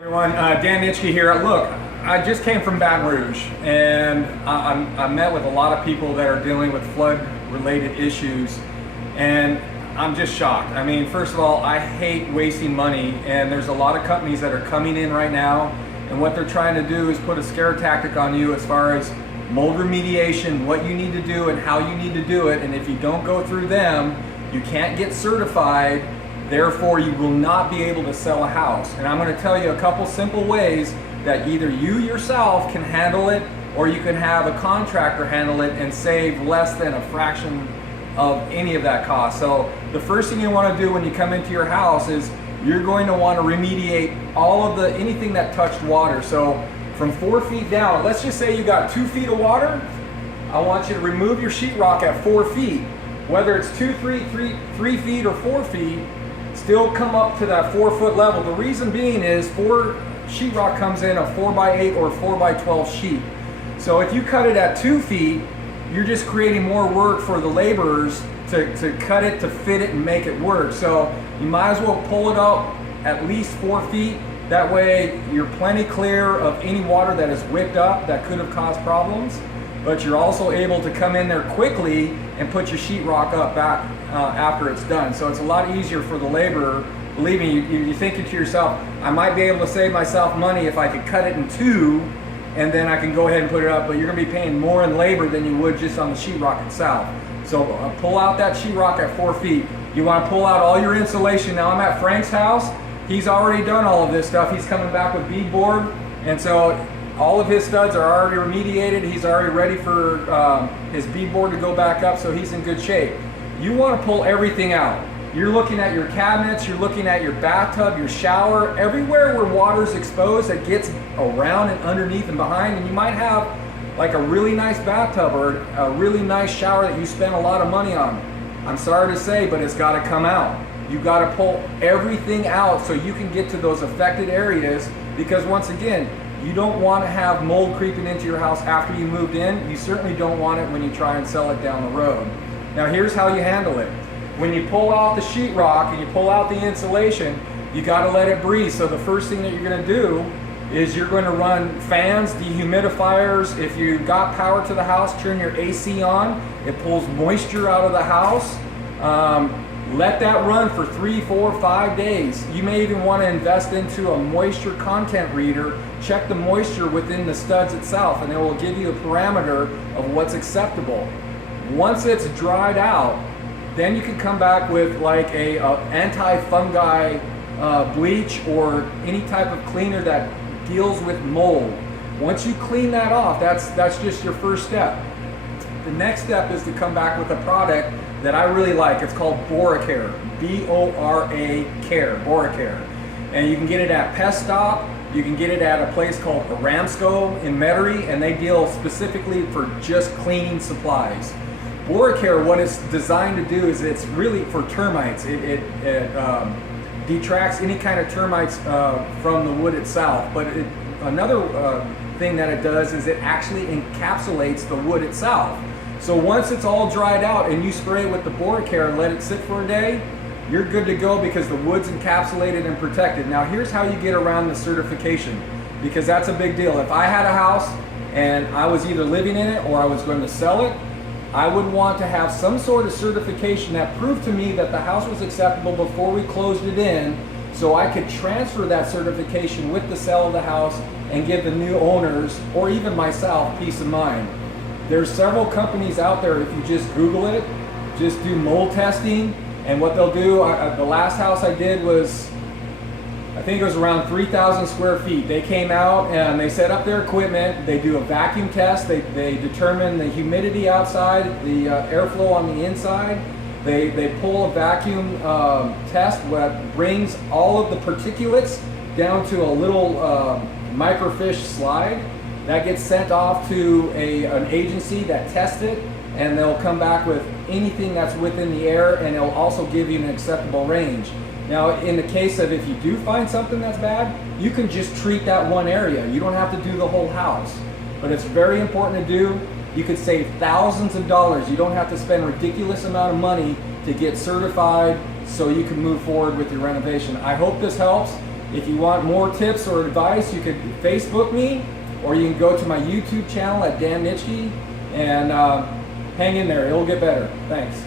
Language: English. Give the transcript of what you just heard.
Everyone, Dan Nitschke here. Look, I just came from Baton Rouge, and I met with a lot of people that are dealing with flood-related issues, and I'm just shocked. I mean, first of all, I hate wasting money, and there's a lot of companies that are coming in right now, and what they're trying to do is put a scare tactic on you as far as mold remediation, what you need to do and how you need to do it, and if you don't go through them, you can't get certified. Therefore, you will not be able to sell a house. And I'm going to tell you a couple simple ways that either you yourself can handle it or you can have a contractor handle it and save less than a fraction of any of that cost. So the first thing you want to do when you come into your house is you're going to want to remediate all of anything that touched water. So from 4 feet down, let's just say you got 2 feet of water, I want you to remove your sheetrock at 4 feet. Whether it's 3 feet or 4 feet, still come up to that 4 foot level. The reason being is sheetrock comes in a 4x8 or 4x12 sheet. So if you cut it at 2 feet, you're just creating more work for the laborers to cut it, to fit it and make it work. So you might as well pull it up at least 4 feet. That way you're plenty clear of any water that is whipped up that could have caused problems, but you're also able to come in there quickly and put your sheetrock up back after it's done. So it's a lot easier for the laborer. Believe me, you're thinking to yourself, I might be able to save myself money if I could cut it in two and then I can go ahead and put it up, but you're gonna be paying more in labor than you would just on the sheetrock itself. So pull out that sheetrock at 4 feet. You wanna pull out all your insulation. Now I'm at Frank's house. He's already done all of this stuff. He's coming back with beadboard, and so all of his studs are already remediated. He's already ready for his beadboard to go back up, so he's in good shape. You want to pull everything out. You're looking at your cabinets, you're looking at your bathtub, your shower, everywhere where water's exposed that gets around and underneath and behind, and you might have like a really nice bathtub or a really nice shower that you spent a lot of money on. I'm sorry to say, but it's got to come out. You got to pull everything out so you can get to those affected areas, because once again, you don't want to have mold creeping into your house after you moved in. You certainly don't want it when you try and sell it down the road. Now here's how you handle it. When you pull out the sheetrock and you pull out the insulation, you got to let it breathe. So the first thing that you're going to do is you're going to run fans, dehumidifiers. If you've got power to the house, turn your AC on. It pulls moisture out of the house. Let that run for 3, 4, 5 days. You may even want to invest into a moisture content reader. Check the moisture within the studs itself, and it will give you a parameter of what's acceptable. Once it's dried out, then you can come back with like a anti-fungi bleach or any type of cleaner that deals with mold. Once you clean that off, that's just your first step. The next step is to come back with a product that I really like. It's called Boracare, B-O-R-A-Care, Boracare. And you can get it at Pest Stop. You can get it at a place called Aramsco in Metairie, and they deal specifically for just cleaning supplies. Boracare, what it's designed to do is it's really for termites. It detracts any kind of termites from the wood itself. But another thing that it does is it actually encapsulates the wood itself. So once it's all dried out and you spray it with the Boracare and let it sit for a day, you're good to go because the wood's encapsulated and protected. Now here's how you get around the certification, because that's a big deal. If I had a house and I was either living in it or I was going to sell it, I would want to have some sort of certification that proved to me that the house was acceptable before we closed it in, so I could transfer that certification with the sale of the house and give the new owners, or even myself, peace of mind. There's several companies out there. If you just Google it, just do mold testing, and what they'll do, the last house I did was, I think it was around 3,000 square feet. They came out and they set up their equipment. They do a vacuum test. They determine the humidity outside, the airflow on the inside. They pull a vacuum test that brings all of the particulates down to a little microfiche slide. That gets sent off to an agency that tests it, and they'll come back with anything that's within the air, and it'll also give you an acceptable range. Now, in the case of if you do find something that's bad, you can just treat that one area. You don't have to do the whole house. But it's very important to do. You could save thousands of dollars. You don't have to spend a ridiculous amount of money to get certified so you can move forward with your renovation. I hope this helps. If you want more tips or advice, you could Facebook me, or you can go to my YouTube channel at Dan Nitschke, and hang in there. It'll get better. Thanks.